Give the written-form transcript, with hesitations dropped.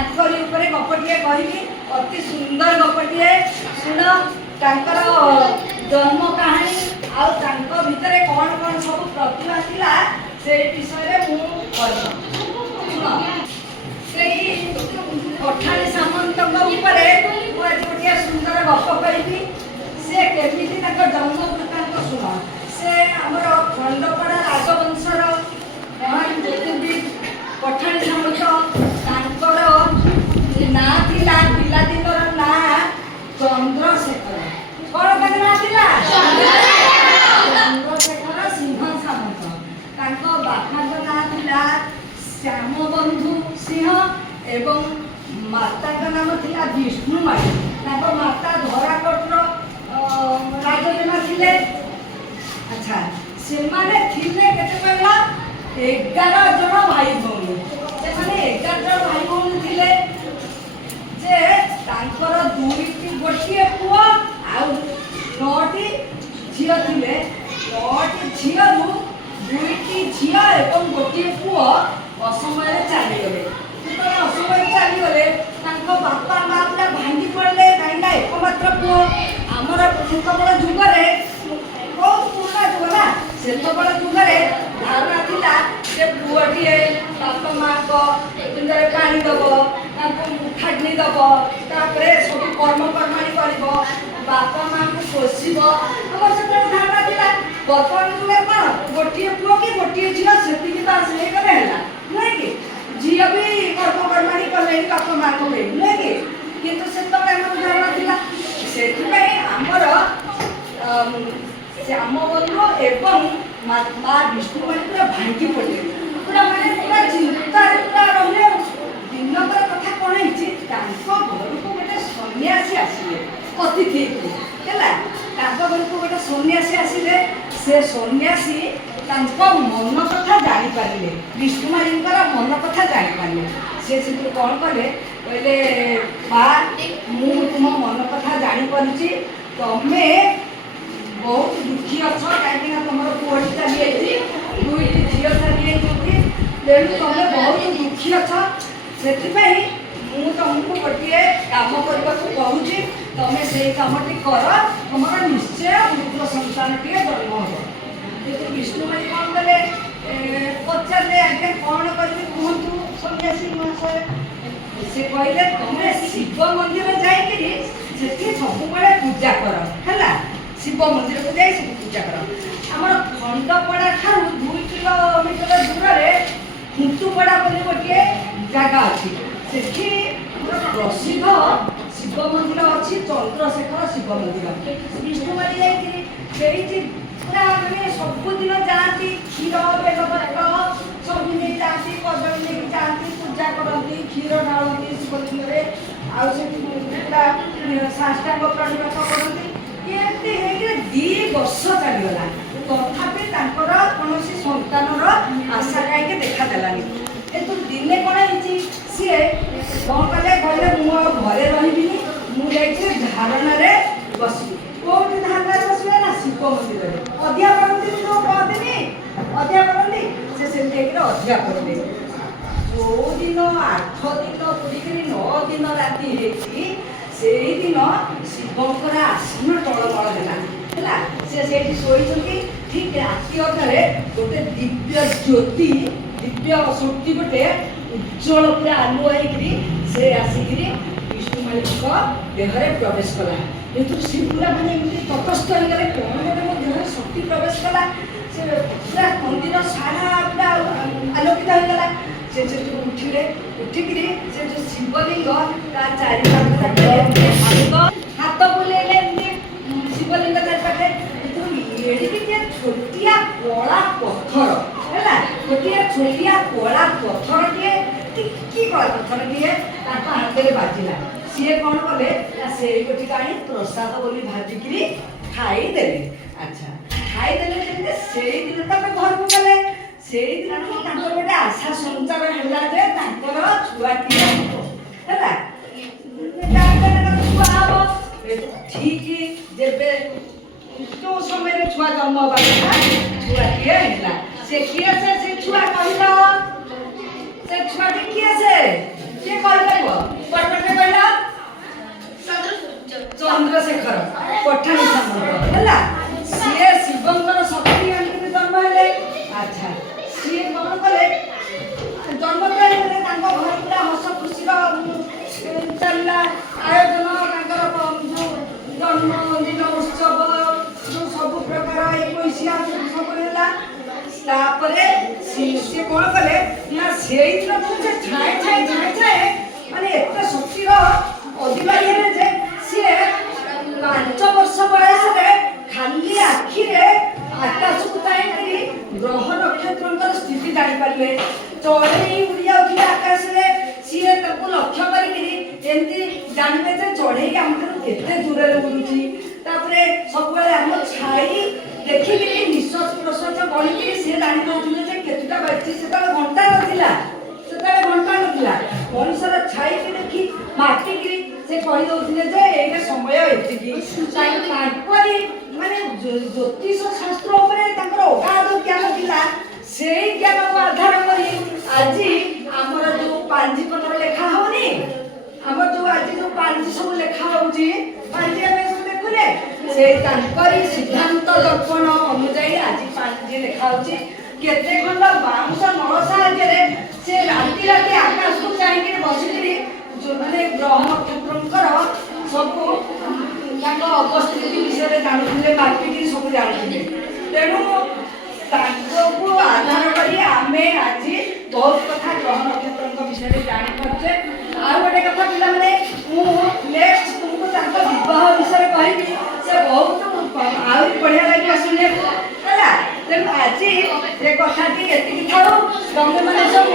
तांकरी ऊपर गपटिए कहबी अति सुंदर गपटिए सुन तांकर जन्म कहानी आउ तांक भितरे कौन कौन सब प्रतिभा थिला से विषय रे मु कहबी सुन सेही पठाणी सामंतक ऊपर मु आज गोटे सुंदर गप कहबी से केमिति तांक जन्म वृत्तांत सुन से हमर खंडपड़ा राजवंशर महान ज्योतिर्विद पठाणी सामंत तांकर ना थिला पिला दिनर ना चंद्रशेखर कौन का ना थिला चंद्रशेखर सिंह सामंत तांको बापाक ना थिला श्याम बंधु सिंह एवं माता का नाम थिला विष्णुमाई तांको माता धराकोटर राजदेमा थिले अच्छा से माने थिले केते कहला 11 जन भाई भौणी से माने 11 जन भाई भौणी थिले जे तांकर दुईटी गोटिए पुआ आ 9टी झियो थिले 9टी झियो दुईटी झियो एवं गोटिए पुआ असमय चली गले तो असमय चली गले तांको बापा मां पूरा भांगी पड़ले काइना एकमात्र पुआ हमर सेतबळ जुगरे बहुत पुराना जुग ना सेतबळ जुगरे धारणा थिला जे पुअटिए बापा मां को तुंदरे पानी दबो ताको मुठाग्नि दबो तापरे सब कर्म कर्माणी करबो बापा मां को पोषिबो हमर सेतबळ धारणा थिला वर्तमान जुगे कोन गोटिए पुओ की गोटिए झियो सेति की तास नै करे हला नै कि झियो भी कर्म कर्माणी करले बापा मां को नै कि किंतु सेतबळ हमर धारणा थिला से आमर श्याम बंधु एवं माँ विष्णुमाई पूरा भांगी पड़े पूरा माने पूरा चिंता पूरा रहे दिनकर कथा कौन है घर को गोटे सन्यासी आसिले अतिथि है घर को गोटे सन्यासी आसिले से सन्यासी मन कथा जापारे विष्णुमाई मन कथा जापारे से कौन कले कहले बा मु तुम मन कथा जापारी तमे बहुत दुखी अच्छ कहीं तुम पुअटी चली दुईटी झील चली तेणु तुम बहुत दुखी अच्छ से तुमको गोटे कम करने को कहूँ तुम्हें से कमटी कर तुम निश्चय पुत्र संतान टे जन्म हो कितु विष्णुमाई कौन कले पचारे आगे कौन करेंगे कहतु सन्यासी महाशय से कहले तुम शिव मंदिर जाइए सब पूजा कर है शिव मंदिर को जाए पूजा कर आम खंडपड़ा ठार 2 किलोमीटर दूर खुंटुपड़ा बोली गोटे जगह अच्छी से प्रसिद्ध शिव मंदिर अच्छी चंद्रशेखर शिव मंदिर विष्णुमाई जाइए पूरा मैंने सबुदिन जाती क्षीर बेलपत्र सब नहीं जाती कदली नहीं जाती पूजा करती क्षीर ढालती शिवलिंग पूरा साष्टांग प्रणिपात करती ये 2 वर्ष चलीगला तथापि कौन सन्तानर आशा कहीं देखादेलानी एतु दिने कौन है सी कौन कले कहले घरे रही मुझे धारणा बसबी कौन धारणा बसबे ना शिव मंदिर अधिया करती जो कहते अधिया करती से अधिया करते जो दिन 8 दिन पूरी 9 दिन राति से दिन शिवकर आसन टलमल है से शोती ठीक राति अधे गोटे दिव्य ज्योति दिव्य शक्ति गोटे उज्जवल पूरा आलुआ से आसिक विष्णुमाई देहरे प्रवेश कला जो सी पूरा मैंने तटस्थ हो गए कौन गोटे मो देह शक्ति प्रवेश कला से पूरा मंदिर सारा पूरा आलोकित होगला से उठिले उठिकी से जो शिवलिंग हाथ बुलेले शिवलिंग चारिपाटे एड़िके छोटिया कला पत्थर है गोटे छोटिया कला पत्थर टे टिकी कला पत्थर टे हाथ में बाजिला सी कौन कले से गोटी आनी प्रसाद बोली भाजिकी खाईदे अच्छा खाईदे से दिन तक घर को गले से दिन गोटे आशा संचार है छुआटी है छुआ ठीक जेबे जो समय छुआ जन्म होगा छुआटी है से किए से छुआ कहला से छुआटी किए से कह तापरे से कौन कले ना सेई दिनठू जे छाए छाए छाए छाए माने एते शक्तिर अधिकारी हेले जे से 5 वर्ष बयस रे खाली आखि रे आकाश को ताई ग्रह नक्षत्रंकर स्थिति जानि पारले चढ़ई उड़िया उठिले आकाश रे सीए ताको लक्ष्य करिकरी एंती जानबे जे चढ़ई हमर केते दूर रे उड़ुची तापरे सब बेले हम छाई देखिकरी निश्वास प्रश्वास गणिकरी से जानि पाउथिले जे केतुटा बाजची सेता घंटा नथिला सेता घंटा नथिला मनुष्यर छाई के देखि माटिकरी से कहि दउथिले जे एके समय एतिकी ताकरी माने ज्योतिष शास्त्र उपरे ताकर अगाध ज्ञान थिला सेई ज्ञान को आधार करी आज हमर जो पांजी पत्र लेखा होनी हमर जो आज जो पांजी सब लेखा होउची पांजी हमें सब देखुले से ताकरी सिद्धांत दर्पण अनुसार आज पांजी लेखा होउची केते खंड बाउंस नळ साहाय्य रे से राती राती आकाश को चाहि के बसिकरी जो माने ग्रह नक्षत्रंकर सब ताको अवस्थिति विषय जानुले मार्केटिंग सब जानुले तेणु ताको आधार करी आमे आज बहुत कथा ग्रह नक्षत्रंक विषय जानि परछे आ गोटे कथा पिला माने मु नेक्स्ट तुमको ताको विवाह विषय कहिबी से बहुत आउरी बढ़िया लागि सुने हला तेणु आज ये कथा की एतिकी थारो तमे माने सब